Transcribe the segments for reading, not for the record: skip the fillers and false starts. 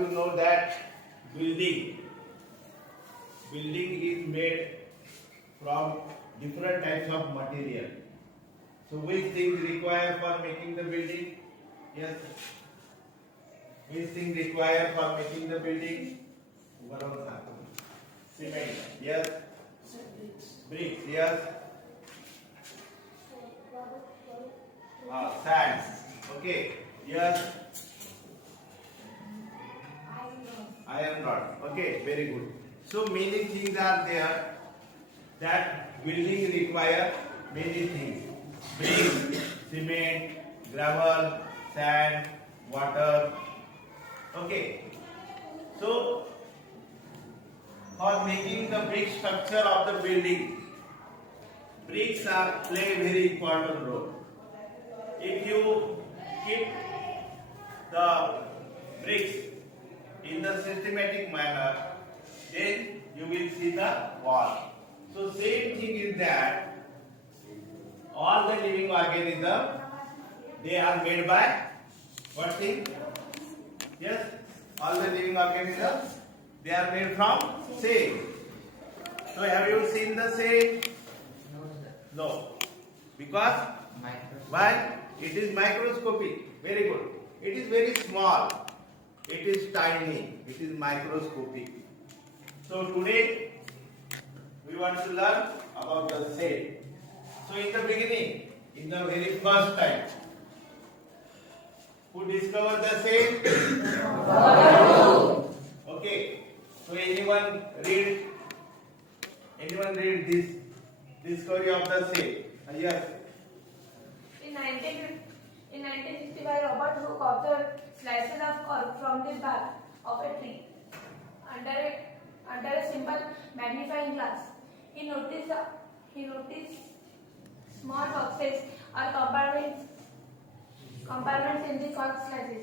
you know that building is made from different types of material. So which things require for making the building? Yes. Which thing require for making the building? Cement. Yes. Bricks. Yes. Sand. Okay. Yes. Iron rod. Okay. Very good. So many things are there that building require many things. Bricks, cement, gravel, sand, water. Okay. So for making the brick structure of the building, bricks play a very important role. If you keep the bricks in the systematic manner, then you will see the wall. So same thing is that all the living organisms, they are made by what thing? Yes, all the living organisms, they are made from same. So have you seen the same? No. Because why? It is microscopic. Very good. It is very small. It is tiny. It is microscopic. So today we want to learn about the cell. So in the beginning, in the very first time, who discovered the cell? Okay. So anyone read this discovery of the cell? Yes. In 1965, Robert Hooke observed slices of cork from the bark of a tree under a simple magnifying glass. He noticed small boxes or compartments in the cork slices.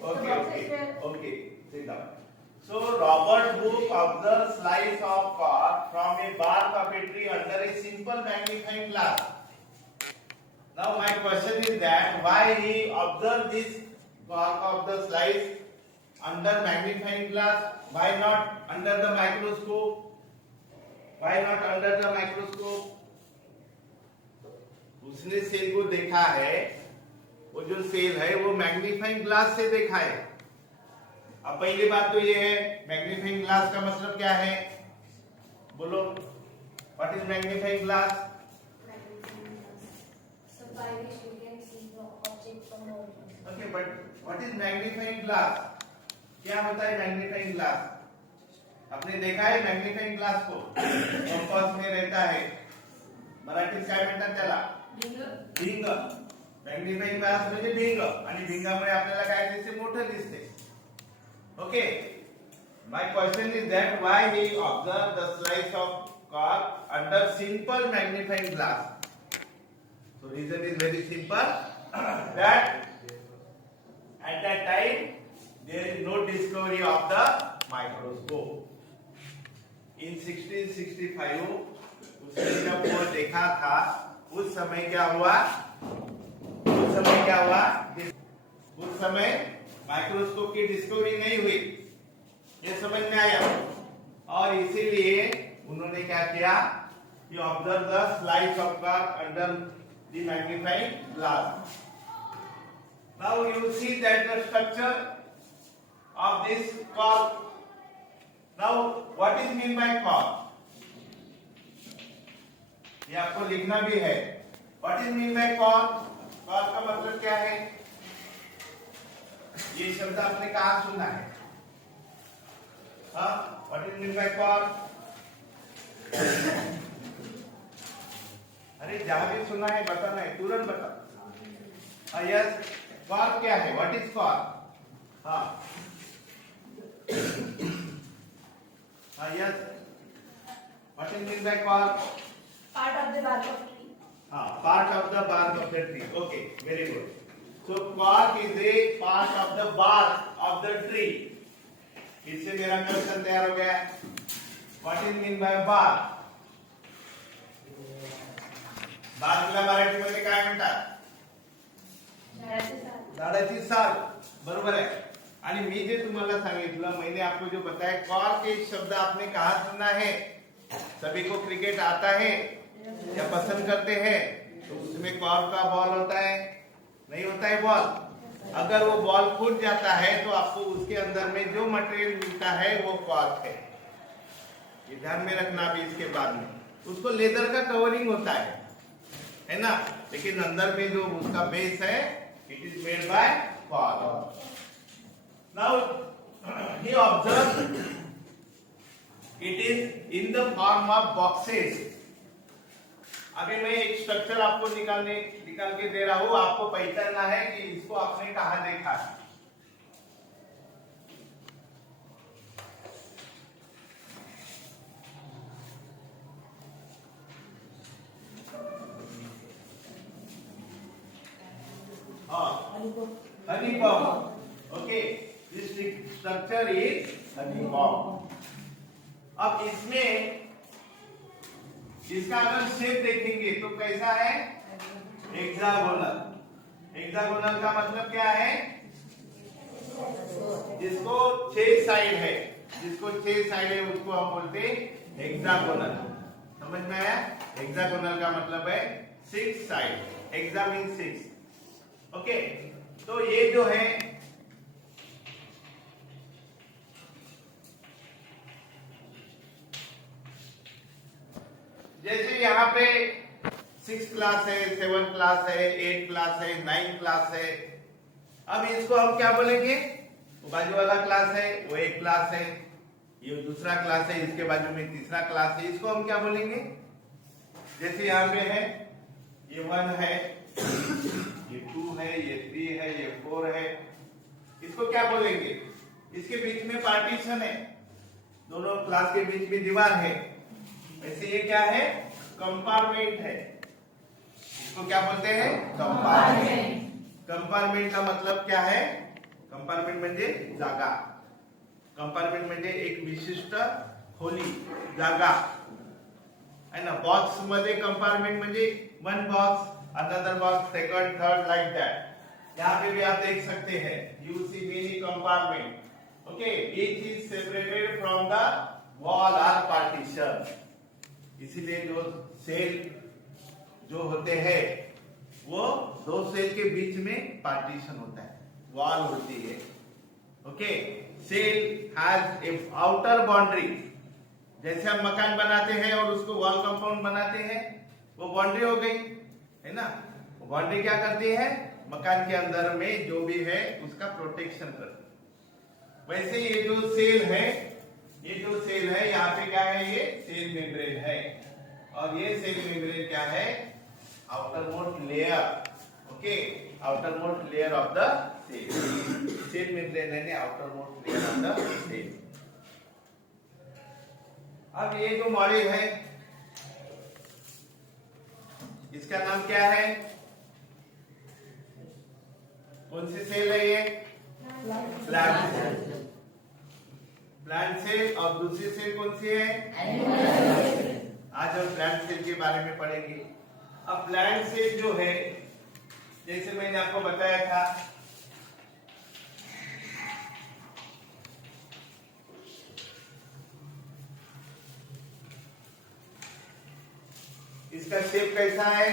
Okay. Sit down. So Robert Hooke observed slice of cork from a bark of a tree under a simple magnifying glass. Now my question is that why he observed this cork of the slice under magnifying glass? Why not under the microscope? Why not under the microscope? उसने cell को देखा है, वो जो cell है वो magnifying glass से देखा है. अब पहली बात तो ये है, मैग्नीफाइंग ग्लास का मतलब क्या है? बोलो, what is magnifying glass? Okay, but what is magnifying glass? क्या होता है मैग्नीफाइंग ग्लास? आपने देखा है मैग्नीफाइंग ग्लास को? कंपास में रहता है. मराठीत काय म्हणतात त्याला? भिंग. मॅग्निफाइंग ग्लास म्हणजे भिंग, आणि भिंगामुळे आपल्याला काय दिसते? मोठं दिसते. Okay. My question is that why he observed the slice of cork under simple magnifying glass? So reason is very simple that at that time there is no discovery of the microscope. In 1665 उसने जब वो देखा था, उस समय क्या हुआ? उस समय माइक्रोस्कोप की डिस्कवरी नहीं हुई, ये समझ में आया. और इसीलिए उन्होंने क्या किया? You observe the slice of cork under the magnifying glass. Now you see that the structure of this cork. Now what is mean by cork? ये आपको लिखना भी है. What is mean by cork? cork का मतलब क्या है? ये शब्द आपने कहाँ सुना है? हाँ? What is mean by cork? अरे जहाँ भी सुना है बताना है, तुरंत बता. यस, cork क्या है? What is cork? हाँ. Yes. What is mean by cork? Part of the bark of tree. Part of the bark of the tree. Okay, very good. So cork is a part of the bark of the tree. इससे मेरा question तैयार हो गया. What is mean by bark? Barla मराठीमध्ये काय म्हणतात? झाडाची साल. बरोबर आहे. आणि मी जे तुम्हाला सांगितलं, मैंने आपको जो बताया, कॉर्क एक शब्द आपने कहा सुना है? सभी को क्रिकेट आता है या पसंद करते हैं? तो उसमें कॉर्क का बॉल होता है, नहीं होता है बॉल? अगर वो बॉल फूट जाता है तो आपको उसके अंदर में जो मटेरियल मिलता है वो कॉर्क है। ये ध्यान में रखना भी। इसके बाद में उसको लेदर का कवरिंग होता है ना, लेकिन अंदर में जो उसका बेस है, it is made by cork. Now he observed it is in the form of boxes। अभी मैं एक स्ट्रक्चर आपको निकाल के दे रहा हूं, आपको पहचानना है कि इसको आपने कहां देखा है। honeycomb। Okay, this structure is honeycomb। अब इसमें इसका अगर शेप देखेंगे तो कैसा है? हेक्सागोनल। हेक्सागोनल का मतलब क्या है? जिसको 6 साइड है, जिसको 6 साइड है उसको हम बोलते हैं हेक्सागोनल। समझ में आया? हेक्सागोनल का मतलब है 6 साइड। Hexa means 6। ओके, तो ये जो है जैसे यहाँ पे 6 क्लास है, 7 क्लास है, 8 क्लास है, 9 क्लास है। अब इसको हम क्या बोलेंगे? वो बाजू वाला क्लास है, वो एक क्लास है, ये दूसरा क्लास है, इसके बाजू में तीसरा क्लास है, इसको हम क्या बोलेंगे? जैसे यहाँ पे है, ये 1 है, ये 2 है, ये 3 है, ये 4 है, इसको क्या बोलेंगे? इसके बीच में पार्टीशन है, दोनों क्लास के बीच में दीवार है, वैसे ये क्या है? कंपार्टमेंट है। इसको क्या बोलते हैं? कंपार्टमेंट। कंपार्टमेंट का मतलब क्या है? कंपार्टमेंट म्हणजे जागा। कंपार्टमेंट म्हणजे एक विशिष्ट खोली, जागा है ना। बॉक्स मध्ये कंपार्टमेंट म्हणजे 1 box, another box, second, third, like that. यहाँ पे भी आप देख सकते हैं, you see many compartment. Okay, each is separated from the wall or partition. इसीलिए जो सेल जो होते हैं वो 2 सेल के बीच में पार्टीशन होता है, वॉल होती है। Okay, cell has a outer boundary. जैसे हम मकान बनाते हैं और उसको वॉल कंपाउंड बनाते हैं, वो बाउंड्री हो गई है ना। वो बाउंड्री क्या करती है? मकान के अंदर में जो भी है उसका प्रोटेक्शन करती है। वैसे ये जो सेल है, ये जो सेल है, यहाँ पे क्या है? ये सेल मेम्ब्रेन है, और ये सेल मेम्ब्रेन क्या है? Outer most layer. Okay, outer most layer of the cell. Cell membrane है outer most layer of the cell. अब ये जो मॉडल है, इसका नाम क्या है? कौन सी सेल है ये? Plant cell. Plant cell. और दूसरी सेल कौन सी है? आज हम प्लांट सेल के बारे में पढ़ेंगे। अब प्लांट सेल जो है, जैसे मैंने आपको बताया था, इसका शेप कैसा है?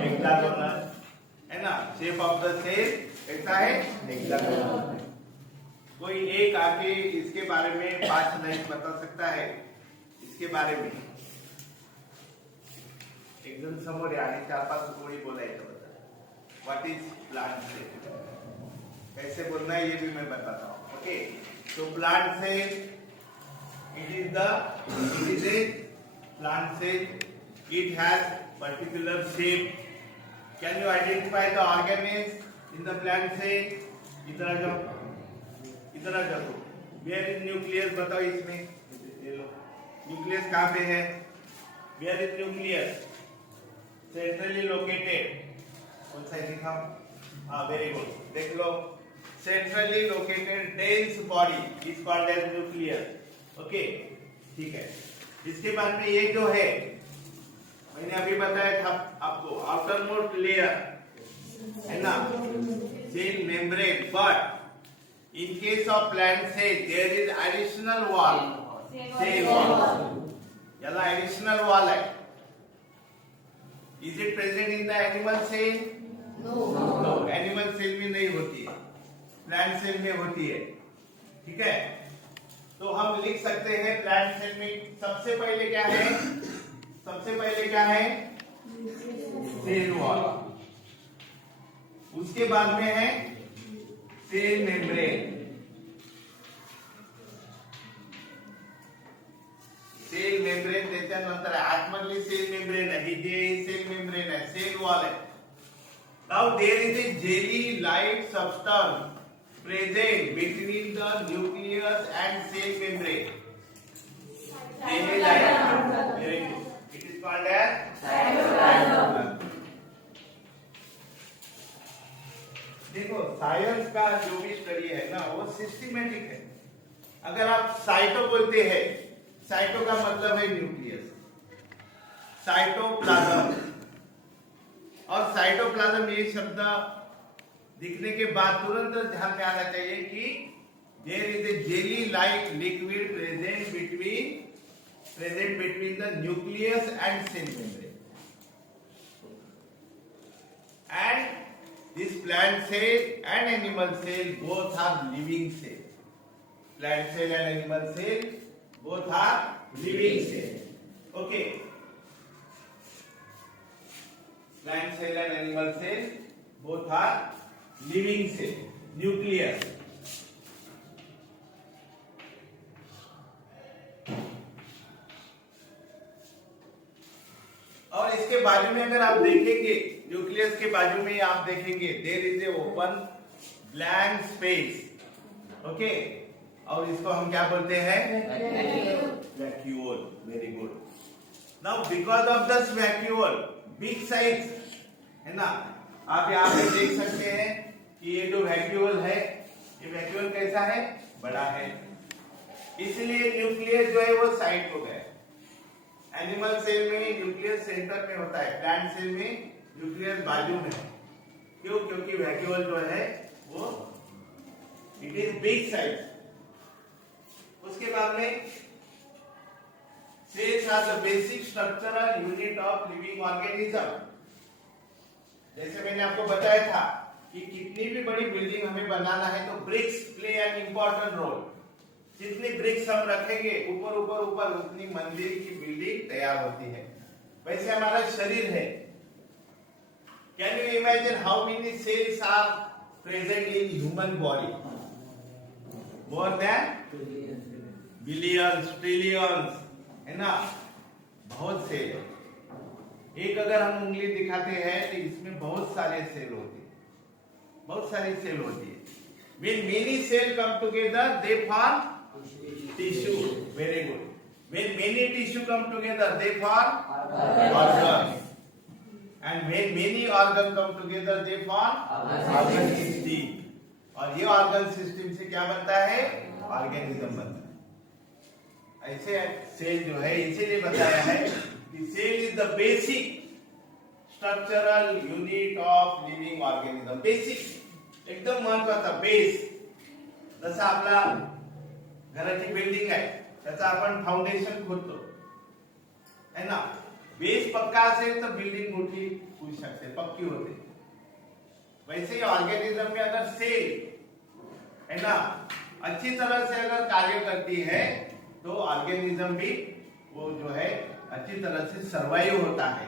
हेक्सागोनल है ना। शेप ऑफ द सेल कैसा है? हेक्सागोनल। कोई एक आके इसके बारे में 5 लाइन बता सकता है? इसके बारे में एक जण समोर आहे आणि 4-5 ओळी बोलायचं बता। What is plant cell? कैसे बोलना है ये भी मैं बताता हूँ। ओके, तो plant cell, it is a plant cell, it has particular shape। Can you identify the organelles in the plant cell? इधर आ जाओ। Where is nucleus? बताओ इसमें। ये लो, न्यूक्लियस कहाँ पे है? Where is nucleus? Centrally located। कौन सा दिखाओ? हाँ, very good। देख लो, centrally located dense body is called as nucleus। Okay, ठीक है। इसके बाद में ये जो है, मैंने अभी बताया था आपको, आउटर मोस्ट लेयर है ना, cell membrane. But In case of plant cell, there is additional wall. Cell wall. याला additional wall है. Is it present in the animal cell? No. Animal cell में नहीं होती है. Plant cell में होती है. ठीक है? तो हम लिख सकते हैं प्लांट सेल में सबसे पहले क्या है? सबसे पहले क्या है? Cell wall. उसके बाद में है सेल मेम्ब्रेन. सेल मेम्ब्रेन त्याच्यानंतर आतमधली सेल मेम्ब्रेन आहे, ही जे सेल मेम्ब्रेन आहे, सेल वॉल आहे. Now there is a jelly like substance present between the nucleus and cell membrane. Jelly like. Very good. It is called as cytoplasm. देखो science का जो भी स्टडी है ना वो सिस्टमेटिक है. अगर आप साइटो बोलते हैं, साइटो का मतलब है न्यूक्लियस, साइटोप्लाज्म. और साइटोप्लाज्म ये शब्द दिखने के बाद तुरंत ध्यान में आना चाहिए कि there is a jelly like liquid present between the nucleus and cell membrane. And this plant cell and animal cell both are living cell. Plant cell and animal cell both are living cell. Okay. Plant cell and animal cell both are living cell. Nucleus. और इसके बाजू में अगर आप देखेंगे, nucleus के बाजू में आप देखेंगे there is a open blank space. Okay. और इसको हम क्या बोलते हैं? Vacuole. Very good. Now because of this vacuole big size है ना, आप यहाँ पे देख सकते हैं कि ये जो वैक्यूल है, ये वैक्यूल कैसा है? बड़ा है. इसलिए न्यूक्लियस जो है वो साइड हो गया. एनिमल सेल में न्यूक्लियस सेंटर में होता है, प्लांट सेल में न्यूक्लियस बाजू में है. क्यों? क्योंकि वैक्यूल जो है वो इट इज बिग साइज. उसके बाद में cells are the basic structural unit of living organism. जैसे मैंने आपको बताया था कि कितनी भी बड़ी बिल्डिंग हमें बनाना है तो bricks play an important role. जितनी ब्रिक्स हम रखेंगे ऊपर ऊपर ऊपर उतनी मंदिर की बिल्डिंग तैयार होती है. वैसे हमारा शरीर है. Can you imagine how many cells are present in human body? More than billions, trillions है ना. बहुत सेल है. एक अगर हम उंगली दिखाते हैं तो इसमें बहुत सारे सेल होते हैं, बहुत सारी सेल होती है. When many cells come together, they form tissue. Very good. When many tissue come together, they form organs. And when many organs come together, they form organ system. और ये organ system से क्या बनता है? Organism बनता है. ऐसे cell जो है इसीलिए बताया है कि cell is the basic structural unit of living organism. Basic एकदम महत्वाचा बेस. जसं आपला घराची बिल्डिंग आहे त्याचा आपण फाउंडेशन खोदतो है ना. बेस पक्का असेल तर बिल्डिंग मोठी होऊ शकते, पक्की होते. वैसे ही ऑर्गेनिज्म में अगर सेल है ना अच्छी तरह से अगर कार्य करती है तो ऑर्गेनिज्म भी वो जो है अच्छी तरह से सर्वाइव होता है.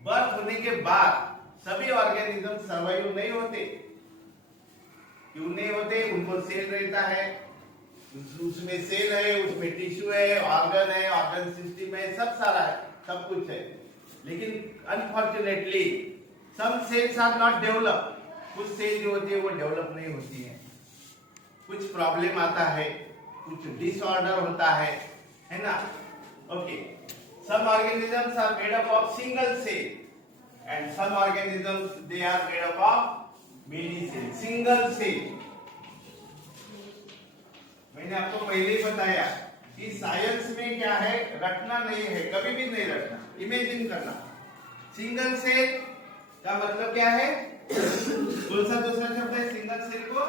बर्थ होने के बाद सभी ऑर्गेनिज्म सर्वाइव नहीं होते. क्यों नहीं होते? उनको सेल रहता है, उसमें सेल है, उसमें टिश्यू है, ऑर्गन है, ऑर्गन सिस्टम है, सब सारा है, सब कुछ है. लेकिन unfortunately some cells are not develop. कुछ सेल जो होती है वो डेवलप नहीं होती है. कुछ प्रॉब्लम आता है, कुछ डिसऑर्डर होता है ना. Okay. Some organisms are made up of single cell and some organisms they are made up of many cell. Single cell मैंने आपको पहले ही बताया कि साइंस में क्या है, रटना नहीं है, कभी भी नहीं रटना, इमेजिन करना. सिंगल सेल का मतलब क्या है? कौन सा दूसरा शब्द है सिंगल सेल को?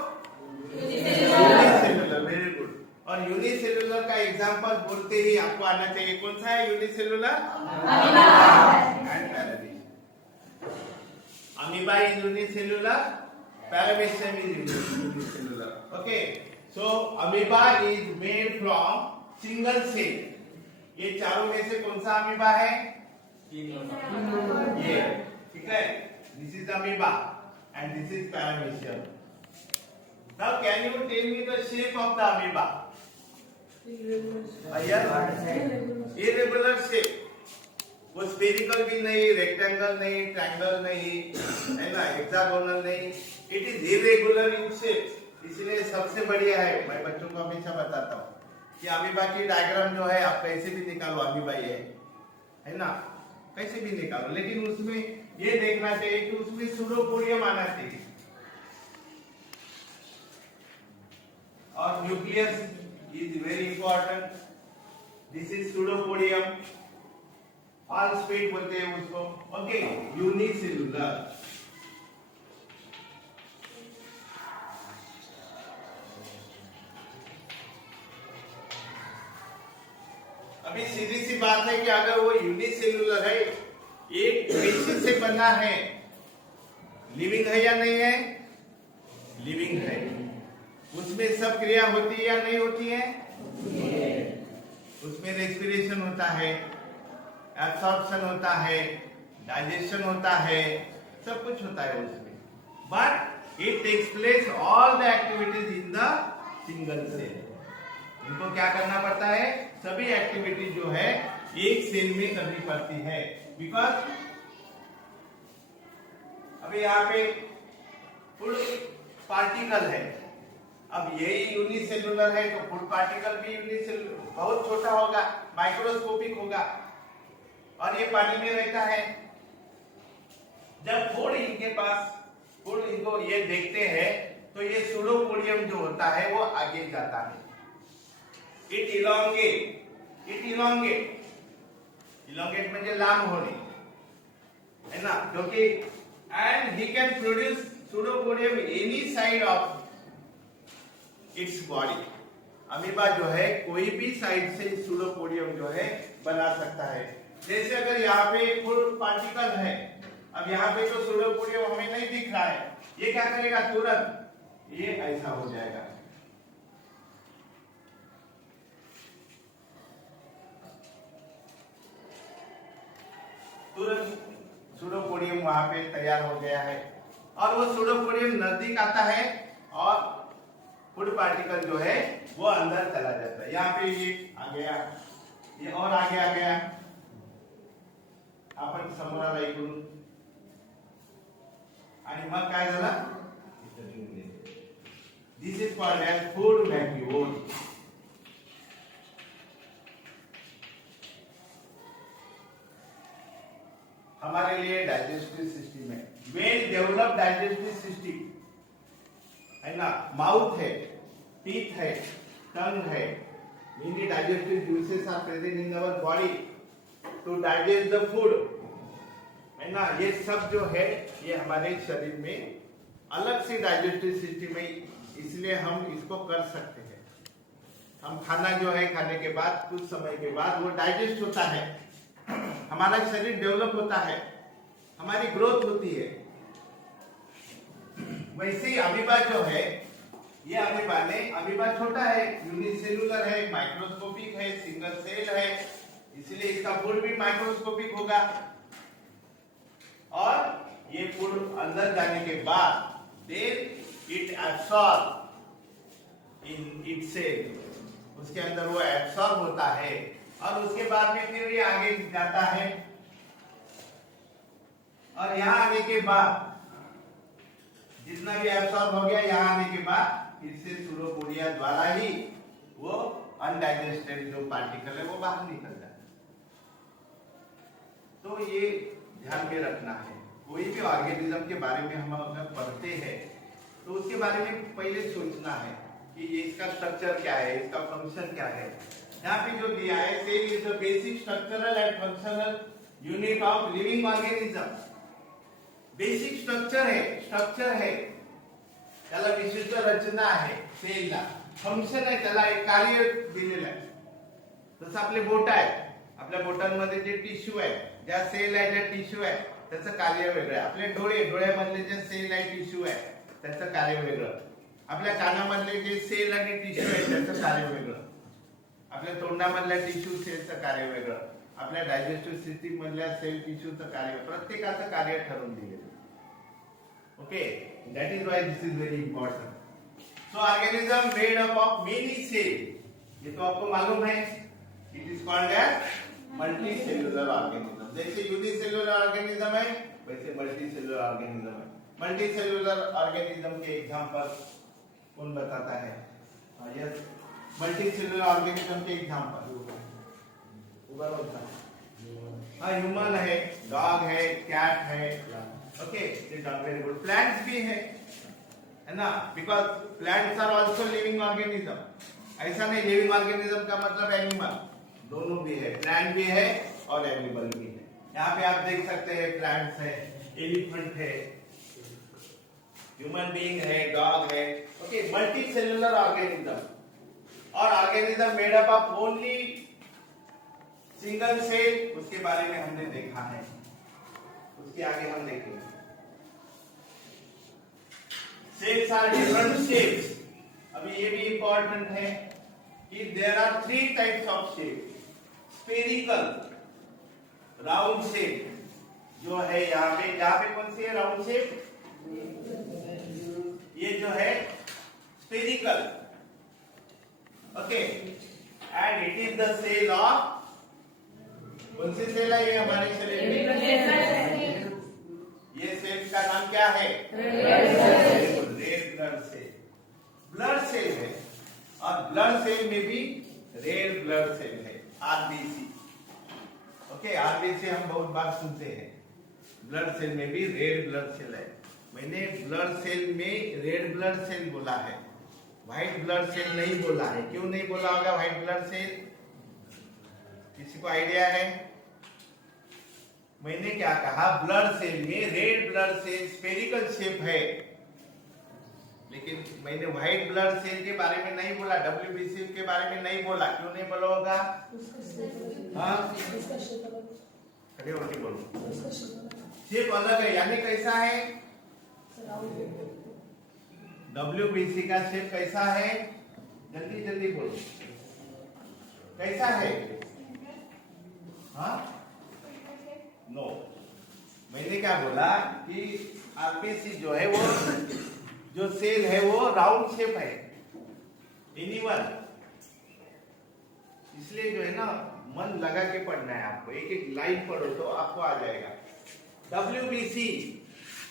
यूनिसेलुलर। Very good. और यूनिसेलुलर का एग्जांपल बोलते ही आपको आना चाहिए, कौन सा है unicellular? And paramecium. Amoeba is unicellular, paramecium is unicellular. Okay, so amoeba is made from single cell. ये चारों में से कौन सा अमीबा है? ये, ठीक है। This is amoeba and this is paramecium. Now can you tell me the shape of the amoeba? Irregular shape. वो स्फेरिकल भी नहीं, रेक्टेंगल नहीं, ट्रायंगल नहीं, है ना, हेक्सागोनल नहीं। It is irregular in shape. इसलिए सबसे बढ़िया है, मैं बच्चों को हमेशा बताता हूँ कि अमीबा की डायग्राम जो है आप कैसे भी निकालो, अमीबा ये है ना, कैसे भी निकालो, लेकिन उसमें ये देखना चाहिए कि उसमें सूडोपोडियम आना चाहिए और nucleus is very important. This is pseudopodium, phosphate बोलते हैं उसको। Okay, unicellular. अभी सीधी सी बात है कि अगर वो यूनिसेलुलर है, एक कैसे से बना है, लिविंग है या नहीं है? लिविंग है। उसमें सब क्रिया होती है या नहीं होती है? उसमें रेस्पिरेशन होता है, एब्सॉर्प्शन होता है, डाइजेशन होता है, सब कुछ होता है उसमें। But it takes place all the activities in the single cell. इनको क्या करना पड़ता है? सभी एक्टिविटी जो है एक सेल में करनी पड़ती है। बिकॉज अभी यहाँ पे फूड पार्टिकल है, अब यही यूनिसेलुलर है तो फूड पार्टिकल भी यूनिसेलुलर बहुत छोटा होगा, माइक्रोस्कोपिक होगा, और ये पानी में रहता है। जब फूड इनके पास, फूड इनको ये देखते हैं तो ये सूडोपोडियम जो होता है वो आगे जाता है। इट इलोंगेट म्हणजे लांब होणे, है ना, क्योंकि and he can produce pseudopodium any side of its body. Amoeba जो है कोई भी साइड से सूडोपोडियम जो है बना सकता है। जैसे अगर यहाँ पे फूड पार्टिकल है, अब यहाँ पे तो सूडोपोडियम हमें नहीं दिख रहा है, ये क्या करेगा? तुरंत ये ऐसा हो जाएगा। तुरंत सूडोपोडियम वहां पे तैयार हो गया है, और वो सूडोपोडियम नजदीक आता है और फूड पार्टिकल जो है वो अंदर चला जाता है। यहाँ पे ये आ गया, ये और आगे आ गया, आपण समोर आला इकडून, आणि मग काय झालं? This is called as food vacuole. हमारे लिए डाइजेस्टिव सिस्टम है, वेल डेवलप डाइजेस्टिव सिस्टम है ना, माउथ है, टीथ है, टंग है, many digestive juices are present in our body to digest the food, है ना। ये सब जो है ये हमारे शरीर में अलग से डाइजेस्टिव सिस्टम है, इसलिए हम इसको कर सकते हैं। हम खाना जो है खाने के बाद कुछ समय के बाद वो डाइजेस्ट होता है, हमारा शरीर डेवलप होता है, हमारी ग्रोथ होती है। वैसे ही अमीबा जो है, ये अमीबा छोटा है, यूनिसेलुलर है, माइक्रोस्कोपिक है, सिंगल सेल है, इसलिए इसका फूड भी माइक्रोस्कोपिक होगा। और ये फूड अंदर जाने के बाद then it absorb in it cell, उसके अंदर वो एब्सॉर्ब होता है, और उसके बाद में फिर ये आगे जाता है, और यहाँ आने के बाद जितना भी एब्सॉर्ब हो गया, यहाँ आने के बाद फिर से सूडोपोडिया द्वारा ही वो अनडाइजेस्टेड जो पार्टिकल है वो बाहर निकल जाता है। तो ये ध्यान में रखना है, कोई भी ऑर्गेनिज्म के बारे में हम अगर पढ़ते हैं तो उसके बारे में पहले सोचना है कि ये इसका स्ट्रक्चर क्या है, इसका फंक्शन क्या है। यहाँ पे जो दिया है, cell is the basic structural and functional unit of living organism. Basic structure आहे त्याला विशिष्ट रचना आहे सेलला फंक्शन आहे त्याला एक कार्य दिलेलं आहे जसं आपले बोट आहे आपल्या बोटांमध्ये जे टिश्यू आहे ज्या सेल आहे ज्या टिश्यू आहे त्याचं कार्य वेगळं आहे आपले डोळ्यामधले जे सेल आहे टिश्यू आहे त्याचं कार्य वेगळं आपल्या कानामधले जे सेल आणि टिश्यू आहे त्याचं कार्य वेगळं आपल्या तोंडामधल्या टिश्यू सेलचं कार्य वेगळं आपल्या डायजेस्टिव्ह सिस्टीम मधल्या सेल टिश्यूचं कार्य प्रत्येकाचं कार्य ठरवून दिलेलं okay that is why this is very important so organism made up of many cells ये तो आपको मालूम है it is called as multicellular organism जैसे यूनिसेलुलर ऑर्गेनिज्म है वैसे मल्टीसेलुलर ऑर्गेनिज्म है मल्टीसेलुलर ऑर्गेनिज्म के एग्जांपल कौन बताता है यस मल्टीसेलुलर ऑर्गेनिज्म के एग्जांपल ऊपर होता हाँ ह्यूमन है डॉग है कैट है ओके वेरी गुड प्लांट्स भी है ना because plants are also living organism ऐसा नहीं लिविंग ऑर्गेनिज्म का मतलब एनिमल दोनों भी है प्लांट भी है और एनिमल भी है यहाँ पे आप देख सकते हैं प्लांट्स है एलिफेंट है ह्यूमन बीइंग है डॉग है ओके मल्टी सेलुलर ऑर्गेनिज्म और organism made up of only single cell उसके बारे में हमने देखा है उसके आगे हम देखेंगे सेल्स आर डिफरेंट शेप्स अभी ये भी इंपॉर्टेंट है कि there are 3 types of shape spherical round shape जो है यहाँ पे कौन सी है राउंड शेप ये जो है spherical okay and it is the cell of कौन सी सेल है ये हमारे शरीर में ये सेल का नाम क्या है रेड ब्लड सेल है और ब्लड सेल में भी रेड ब्लड सेल है आरबीसी ओके आरबीसी हम बहुत बार सुनते हैं ब्लड सेल में भी रेड ब्लड सेल है मैंने ब्लड सेल में रेड ब्लड सेल बोला है व्हाइट ब्लड सेल नहीं बोला है क्यों नहीं बोला होगा व्हाइट ब्लड सेल किसी को आइडिया है मैंने क्या कहा ब्लड सेल में red blood cell spherical shape है लेकिन मैंने व्हाइट ब्लड सेल के बारे में नहीं बोला डब्ल्यूबीसी के बारे में नहीं बोला क्यों नहीं बोला होगा खड़े होके बोलो शेप अलग है यानी कैसा है डब्ल्यूबीसी का शेप कैसा है जल्दी जल्दी बोलो कैसा है हाँ नो मैंने क्या बोला कि आरबीसी जो है वो जो सेल है वो राउंड शेप है एनीवन इसलिए जो है ना मन लगा के पढ़ना है आपको एक एक लाइन पढ़ो तो आपको आ जाएगा डब्ल्यूबीसी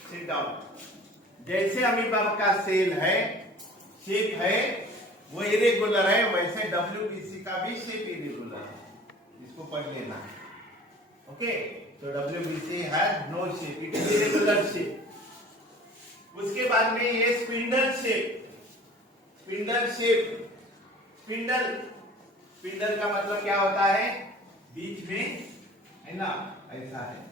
सिट डाउन जैसे अमीबा का सेल है शेप है वो इरेगुलर है वैसे डब्ल्यूबीसी का भी शेप इरेगुलर है इसको पढ़ लेना ओके तो WBC has no shape it is irregular shape उसके बाद में ये स्पिंडल का मतलब क्या होता है बीच में है ना ऐसा है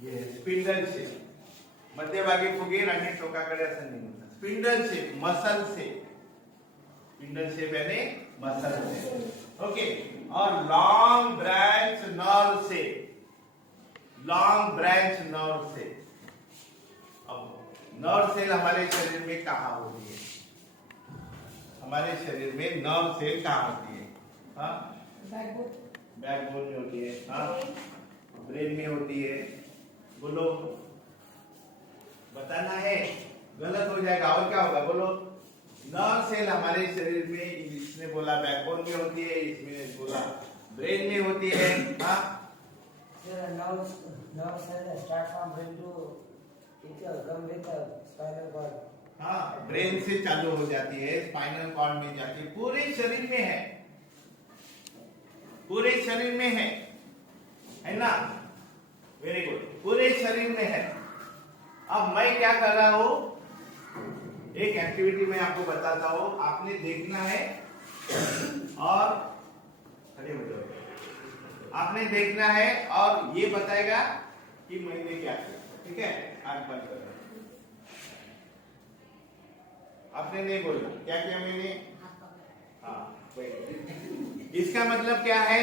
ये स्पिंडल शेप मध्यभागी फुगीर आणि टोकाकडे असं निघतं spindle shape muscle shape spindle shape यानी मसल शेप ओके और long branch nerve shape long branch nerve cell अब नर्व सेल हमारे शरीर में कहाँ होती है हमारे शरीर में नर्व सेल कहाँ होती है हाँ बैकबोन में होती है हाँ ब्रेन में होती है बोलो बताना है गलत हो जाएगा और क्या होगा बोलो नर्व सेल हमारे शरीर में इसने बोला बैकबोन में होती है इसमें बोला ब्रेन में होती है हाँ nerve cell start from brain to it come with spinal cord. हाँ ब्रेन से चालू हो जाती है स्पाइनल कॉर्ड में जाती है पूरे शरीर में है ना वेरी गुड पूरे शरीर में है अब मैं क्या कर रहा हूँ एक एक्टिविटी मैं आपको बताता हूँ आपने देखना है और खड़े हो जाओ आपने देखना है और ये बताएगा कि मैंने क्या किया। ठीक है, आंख बंद करो। आपने नहीं बोला क्या किया मैंने? हाँ, वही। इसका मतलब क्या है?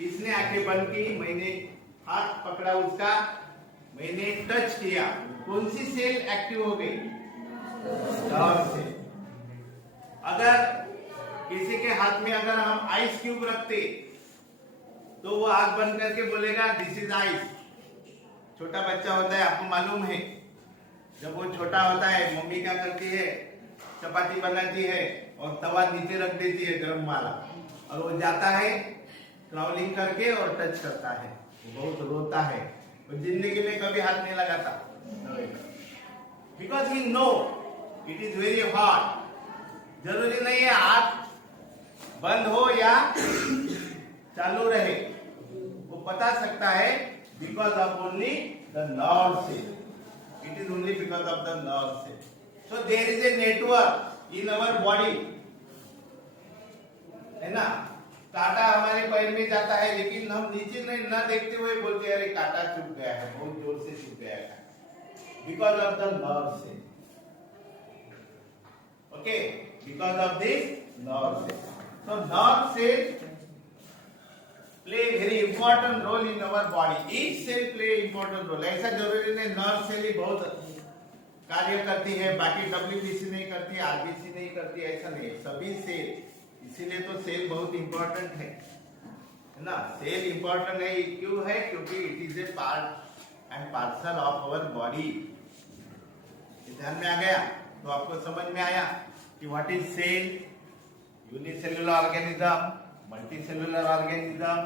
इसने आंखें बंद की, मैंने हाथ पकड़ा उसका, मैंने टच किया। कौन सी सेल एक्टिव हो गई? Nerve cell. अगर किसी के हाथ में अगर हम आइस क्यूब रखते तो वो आंख बंद करके बोलेगा दिस इज आइस। छोटा बच्चा होता है, आपको मालूम है, जब वो छोटा होता है मम्मी क्या करती है, चपाती बनाती है और तवा नीचे रख देती है गरम वाला, और वो जाता है क्राउलिंग करके और टच करता है, बहुत रोता है। वो जिंदगी में कभी हाथ नहीं लगाता, because he know it is very hard. जरूरी नहीं है हाथ बंद हो या चालू रहे, वो बता सकता है because of only the nerve cell. It is only because of the nerve cell. So there is a network in our body, है ना। कांटा हमारे पैर में जाता है, लेकिन हम नीचे नहीं ना देखते हुए बोलते हैं अरे कांटा चुभ गया है, बहुत जोर से चुभ गया है, because of the nerve cell. Okay, because of this nerve cell. So nerve cell play very important role in our body. Each cell play important role. ऐसा जरूरी नहीं नर्व सेल ही बहुत कार्य करती है, बाकी डब्ल्यूबीसी नहीं करती, आरबीसी नहीं करती, ऐसा नहीं, सभी सेल। इसीलिए तो सेल बहुत इंपॉर्टेंट है ना। सेल इंपॉर्टेंट है क्यों है? क्योंकि it is A part and parcel of our body. ध्यान में आ गया? तो आपको समझ में आया कि what is cell? Unicellular organism, multicellular organism.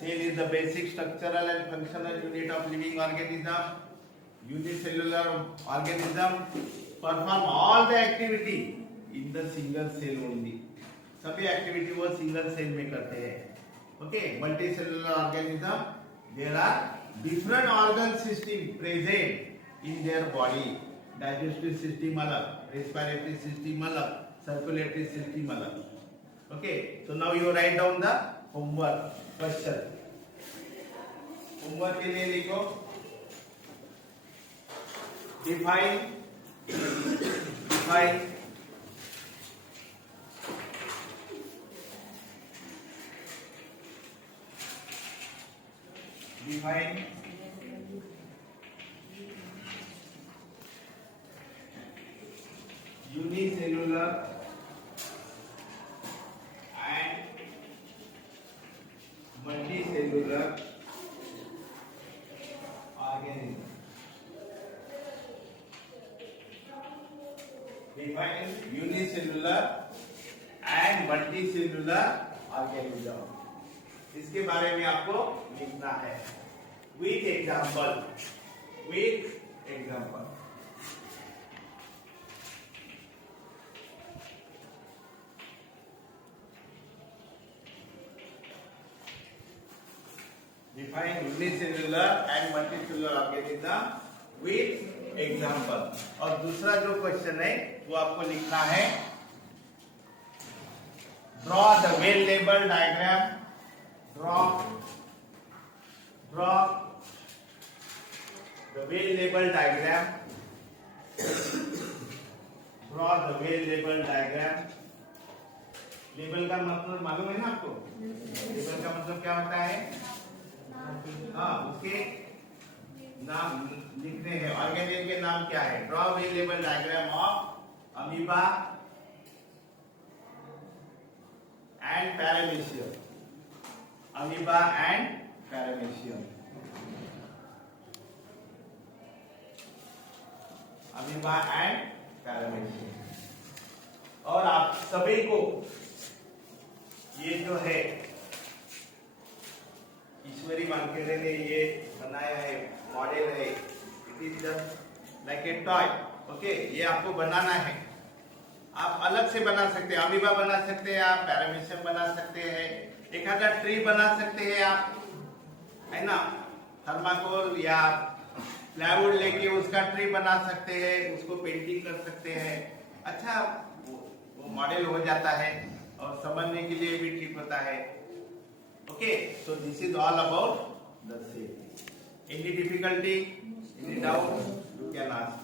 Cell is the basic structural and functional unit of living organism. Unicellular organism perform all the activity in the single cell only. सभी एक्टिविटी वो सिंगल सेल में करते हैं। Okay, multicellular organism, there are different organ system present in their body. Digestive system अलग, respiratory system अलग, circulatory system अलग। Okay, so now you write down the homework question. Homework के लिए लिखो define unicellular and multicellular organism. Define unicellular and multicellular organism. इसके बारे में आपको लिखना है with example. Define unicellular and multicellular organism with example. और दूसरा जो क्वेश्चन है वो आपको लिखना है draw the well labeled diagram. Draw the well labeled diagram. Draw the well labeled diagram. Label का मतलब मालूम है ना आपको? लेबल का मतलब क्या होता है? हाँ, उसके नाम लिखने हैं। ऑर्गेनिज्म के नाम क्या है? Draw well label diagram of amoeba and paramecium. Amoeba and paramecium. Amoeba and paramecium. और आप सभी को ये जो है ईश्वरी वानखेड़े ने ये बनाया है, मॉडल है, it is just like a toy. Okay, ये आपको बनाना है। आप अलग से बना सकते हैं, अमीबा बना सकते हैं, आप पैरामीशियम बना सकते हैं, एक आधा ट्री बना सकते हैं आप, है ना। थर्माकोल या प्लाईवुड लेके उसका ट्री बना सकते हैं, उसको पेंटिंग कर सकते हैं। अच्छा, वो मॉडल हो जाता है और समझने के लिए भी ठीक होता है। Okay, so this is all about the safety. Any difficulty, any doubt, you can ask.